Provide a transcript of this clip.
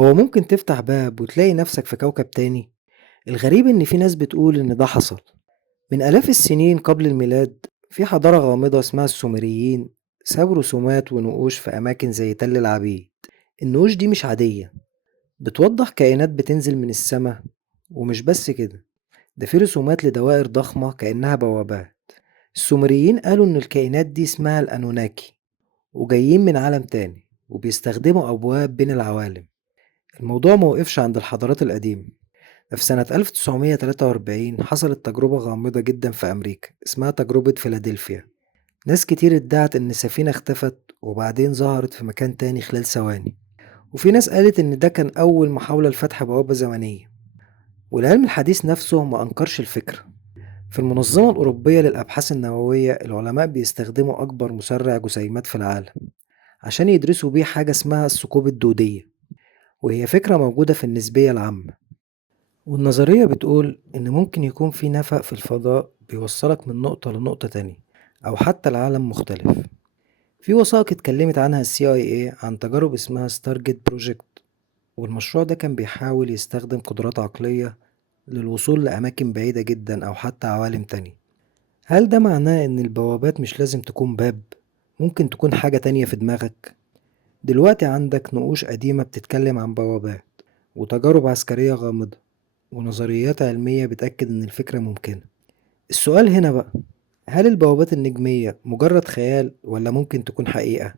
هو ممكن تفتح باب وتلاقي نفسك في كوكب تاني. الغريب إن في ناس بتقول إن ده حصل من آلاف السنين قبل الميلاد. في حضارة غامضة اسمها السومريين سابوا رسومات ونقوش في أماكن زي تل العبيد. النقوش دي مش عادية، بتوضح كائنات بتنزل من السماء. ومش بس كده، ده في رسومات لدوائر ضخمة كأنها بوابات. السومريين قالوا إن الكائنات دي اسمها الأنوناكي، وجايين من عالم تاني وبيستخدموا أبواب بين العوالم. الموضوع موقفش عند الحضارات القديمة. ده في سنة 1943 حصلت تجربة غامضة جدا في أمريكا اسمها تجربة فيلادلفيا. ناس كتير ادعت إن السفينة اختفت وبعدين ظهرت في مكان تاني خلال ثواني. وفي ناس قالت إن ده كان أول محاولة لفتح بوابة زمنية، والعلم الحديث نفسه ما أنكرش الفكرة. في المنظمة الأوروبية للأبحاث النووية العلماء بيستخدموا أكبر مسرع جسيمات في العالم عشان يدرسوا بيه حاجة اسمها الثقوب الدودية، وهي فكرة موجودة في النسبية العامة. والنظرية بتقول إن ممكن يكون في نفق في الفضاء بيوصلك من نقطة لنقطة تانية، أو حتى العالم مختلف. في وثائق اتكلمت عنها ال CIA عن تجارب اسمها ستارجيت بروجكت، والمشروع ده كان بيحاول يستخدم قدرات عقلية للوصول لأماكن بعيدة جدا أو حتى عوالم تانية. هل ده معناه إن البوابات مش لازم تكون باب؟ ممكن تكون حاجة تانية في دماغك؟ دلوقتي عندك نقوش قديمة بتتكلم عن بوابات، وتجارب عسكرية غامضة، ونظريات علمية بتأكد إن الفكرة ممكنة. السؤال هنا بقى، هل البوابات النجمية مجرد خيال ولا ممكن تكون حقيقة؟